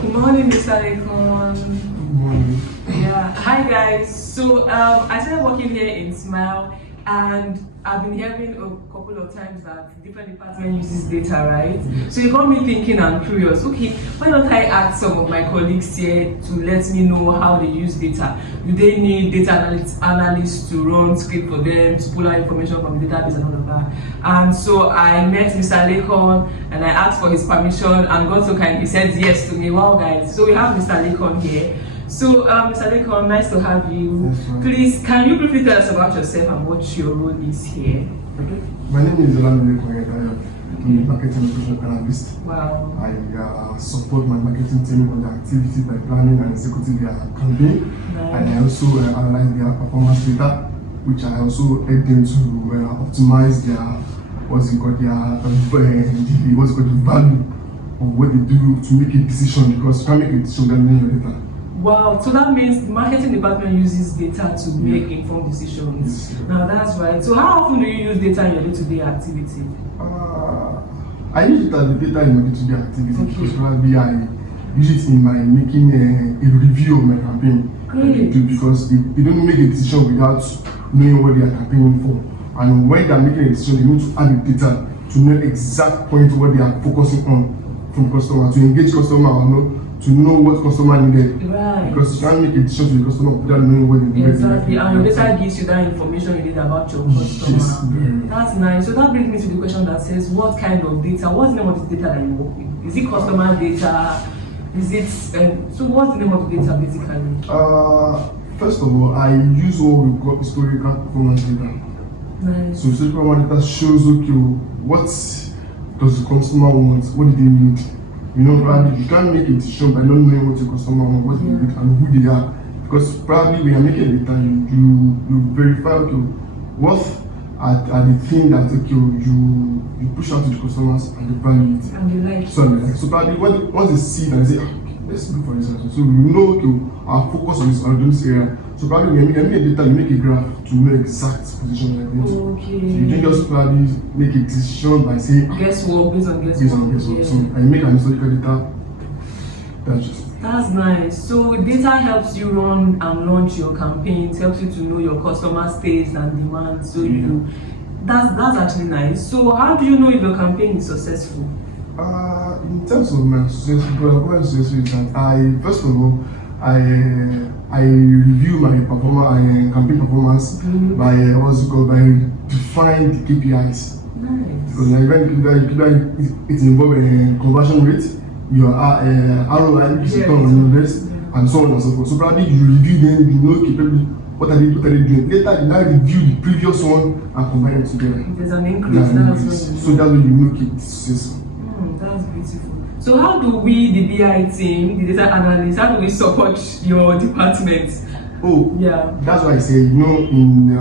Good morning, Mr. Lekon. Good morning. Yeah, hi guys. So I started working here in Smile, and I've been hearing a couple of times that different departments uses data, right? So it got me thinking and curious. Okay, why don't I ask some of my colleagues here to let me know how they use data? Do they need data analysts to run script for them to pull out information from the database and all of that? And so I met Mr. Lekon and I asked for his permission, and God so kind, he said yes to me. Wow, guys. So we have Mr. Lekon here. So, Mr. Lekon, nice to have you. Yes, please, can you briefly tell us about yourself and what your role is here? Okay. My name is Lekon. I'm a marketing operation analyst. Wow. I support my marketing team on the activity by planning and executing their campaign. Nice. And I also analyze their performance data, which I also help them to optimize their the value of what they do to make a decision, because you can't make a decision without knowing your data. Wow, so that means the marketing department uses data to make informed decisions. Yes. Now that's right. So how often do you use data in your day-to-day activity? I use the data in my day-to-day activity, Okay. because probably I use it in my making a review of my campaign. Great. Because they don't make a decision without knowing what they are campaigning for. And when they are making a decision, they need to add the data to know exact point what they are focusing on from customer, to engage customer or not, to know what customer needed. Right. Because you can't make a decision to the customer without knowing what they need. Exactly, and your data gives you that information you need about your customer. Yes, that's nice. So that brings me to the question that says, what kind of data? What's the name of the data that you work with? Is it customer data? Is it so? What's the name of the data basically? First of all, I use what we call historical performance data. Nice. So historical performance data shows, okay, what does the customer want? What do they need? You know, probably you can't make a decision by not knowing what your customer wants, what they need, and who they are. Because probably when you're making data, you verify, okay, what are the things that, okay, you push out to the customers and they value it. And they like it. So probably once they see that, they say, let's go for this. So we know, okay, our focus on this area. So probably when you make data, you make a graph to know exact position like this. Okay. So you can just probably make a decision by saying guesswork, based on guesswork. Yeah. So I make an historical data. That's nice. So data helps you run and launch your campaigns, helps you to know your customer tastes and demands. So that's actually nice. So how do you know if your campaign is successful? In terms of my success, what success is that first of all, I review my campaign performance by define the KPIs. Nice. Because KPI it involves conversion rate, your ROI, which is return on invest, and so on and so forth. So probably you review them, you know, capability, what are they doing. Later you now review the previous one and combine them together. There's an increase. So that's when you know it's successful. That's beautiful. So how do we, the BI team, the data analysts, how do we support your department? Oh, yeah. That's why I say, you know, in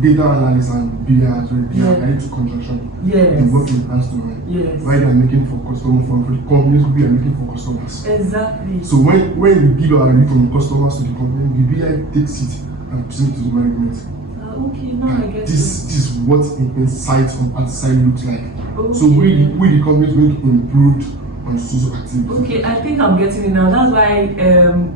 data analysis and BI as well, they are into conjunction. Yes. They work in hands to hand. Yes. Why they are making for customers, for the companies, we are making for customers. Exactly. So when we give our review from customers to the company, the BI takes it and presents it to the management. Okay, now I get this is what inside from outside looks like. Okay. So we the company is going to improve on social activity. Okay, I think I'm getting it now. That's why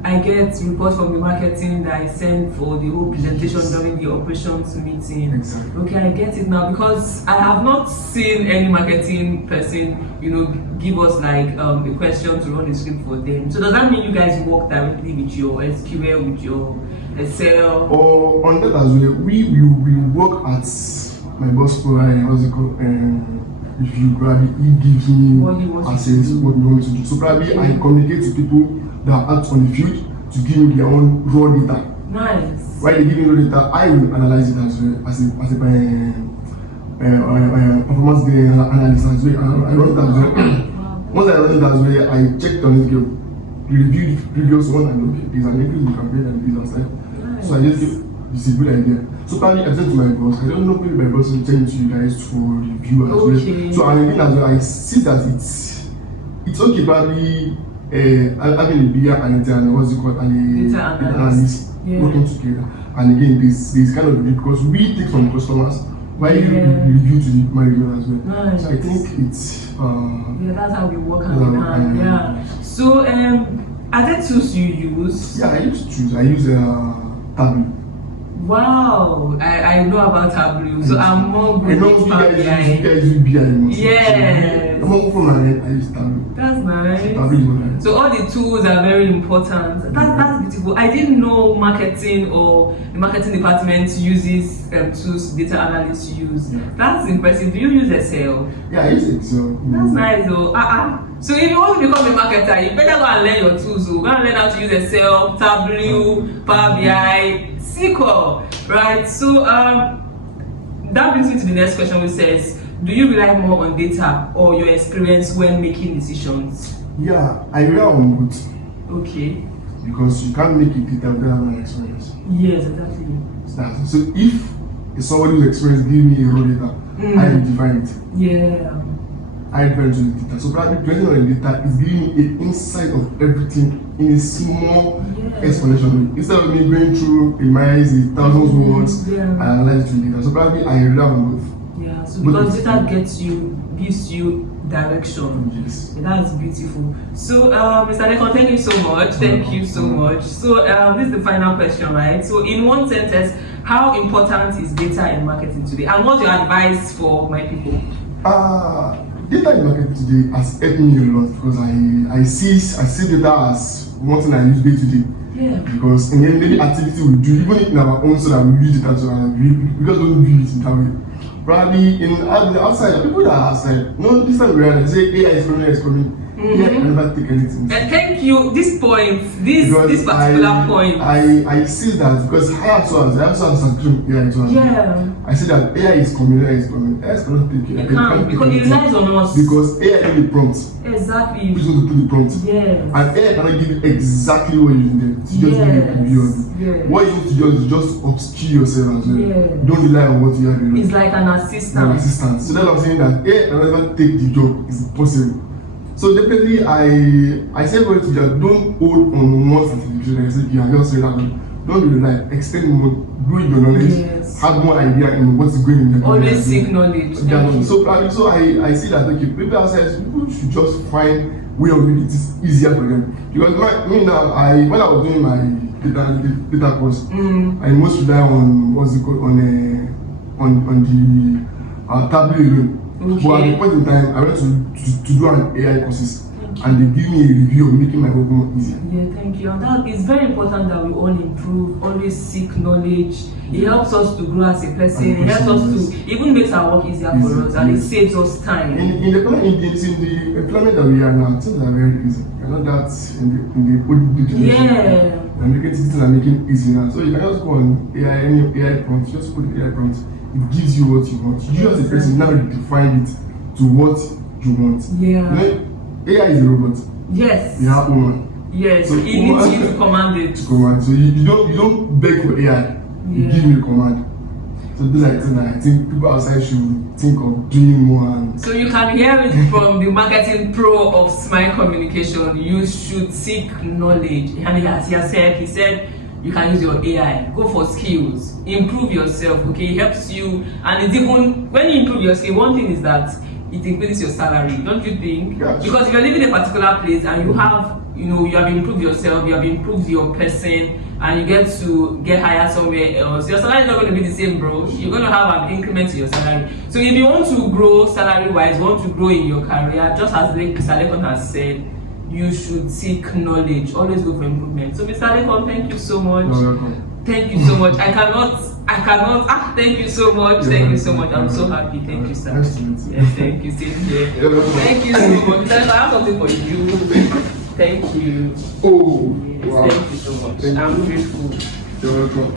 I get reports from the marketing that I send for the whole presentation during the operations meeting. Exactly. Okay, I get it now, because I have not seen any marketing person, give us like a question to run the script for them. So does that mean you guys work directly with your SQL, with your Excel? Or on that as well, we work at my boss if you probably he gives me access what we want to do. So probably I communicate to people that are out on the field to give me their own raw data. Nice. While they give me raw data, I will analyze it as well as a performance analysis as well. I run it as well. Once I run it as well, I checked on it. You review the previous one and okay, there's an increase in campaign and increase last time. Nice. So I just give it's a good idea. So probably I said to my boss, I don't know maybe my boss will tell to you guys to review as well. So and again as well, I see that it's okay probably having a BI and what's it called and data analyst working together. And again this kind of because we take from customers, Why you review to the management as well? Nice. So I think it's yeah, that's how we work hand in hand. Yeah. So are there tools you use? Yeah, I use tools. I use Tableau. Wow, I know about Tableau, so I'm more good I know with you Power guys BI. use BI most. Yes. I'm all from my head, I use Tableau. That's nice. Tableau is what I use. So all the tools are very important. That's beautiful. I didn't know marketing or the marketing department uses tools data analysts use. Yeah. That's impressive. Do you use Excel? Yeah, I use Excel. That's nice though. So if you want to become a marketer, you better go and learn your tools. Go and learn how to use Excel, Tableau, Power BI, SQL, right? So that brings me to the next question, which says, do you rely more on data or your experience when making decisions? Yeah, I rely on both. Okay. Because you can't make it data without having experience. Yes, exactly. So if somebody who's experienced give me a raw data, I define it. Yeah. I define the data. So probably depending on the data is giving me an insight of everything in a small explanation. Instead of me going through a maze, thousands of words, I analyze the data. So probably I rely on both. Yeah. So because data gives you direction. Yes. That's beautiful. So Mr. Lekon, thank you so much. Thank you so much. So this is the final question, right? So in one sentence, how important is data in marketing today? And what's your advice for my people? Data in marketing today has helped me a lot because I see data as one thing I use day to day. Yeah. Because in any activity we do, even in our own so that we use data, so we just don't view it in that way. Probably in the outside, people that are outside, no, this time around, they say AI is coming. AI can never take anything. Thank you. This point, this particular point. I see that because I also have subscription AI to Yeah. I see that AI is coming. AI cannot take it. It can't because it relies on us. Because AI need the prompt. Exactly. You just want to put the prompt. Yes. And AI cannot give you exactly what you need. It's just give you a review of it. Yes. What you need to do is just obscure yourself as well. Yes. Don't rely on what you have. It's like an assistant. So that's what I'm saying, that AI can never take the job. It's impossible. So definitely, I say for you to just don't hold on one certification. I say you are just saying that don't rely, extend more, grow your knowledge, have more idea in what's going in the always seek knowledge. So I see that okay, people outside people should just find way of making it easier for them. Because when I was doing my data course, I most rely on what's it called on the Tableau alone. Okay. But at the point in time, I went to do an AI courses, and they give me a review of making my work more easier. Yeah, thank you. And that is very important that we all improve, always seek knowledge. It helps us to grow as a person. It helps us to even makes our work easier for us, and it saves us time. In the employment that we are now, things are very easy. I know that in the old generation. Yeah. And making things are making easy now. So you can just go on AI, any AI prompt, just put AI prompt. It gives you what you want. You as a person now define it to what you want. Yeah. You know, AI is a robot. Yes. You have woman. Yes. So it needs you to command it. To command. So you don't beg for AI. You give me the command. So these are things that I think people outside should think of doing more. So you can hear it from the marketing pro of Smile Communication. You should seek knowledge. And he said you can use your AI, go for skills, improve yourself. Okay, it helps you, and it's even when you improve your skill, one thing is that it increases your salary, don't you think? Yes. Because if you're living in a particular place and you have improved yourself, you have improved your person, and you get hired somewhere else, your salary is not going to be the same, bro. You're going to have an increment to your salary. So if you want to grow salary wise, want to grow in your career, just as Mr. Lekon has said, you should seek knowledge. Always go for improvement. So Mr. Lekon, thank you so much. You're welcome. Thank you so much. I cannot. Thank you so much. Thank you so much. I'm so happy. Thank you, sir. Nice to meet you. Yes, thank you. Same here. Thank you so much. I have something for you. Thank you. Oh, Yes, wow. thank you so much. Thank I'm you. grateful. You're welcome.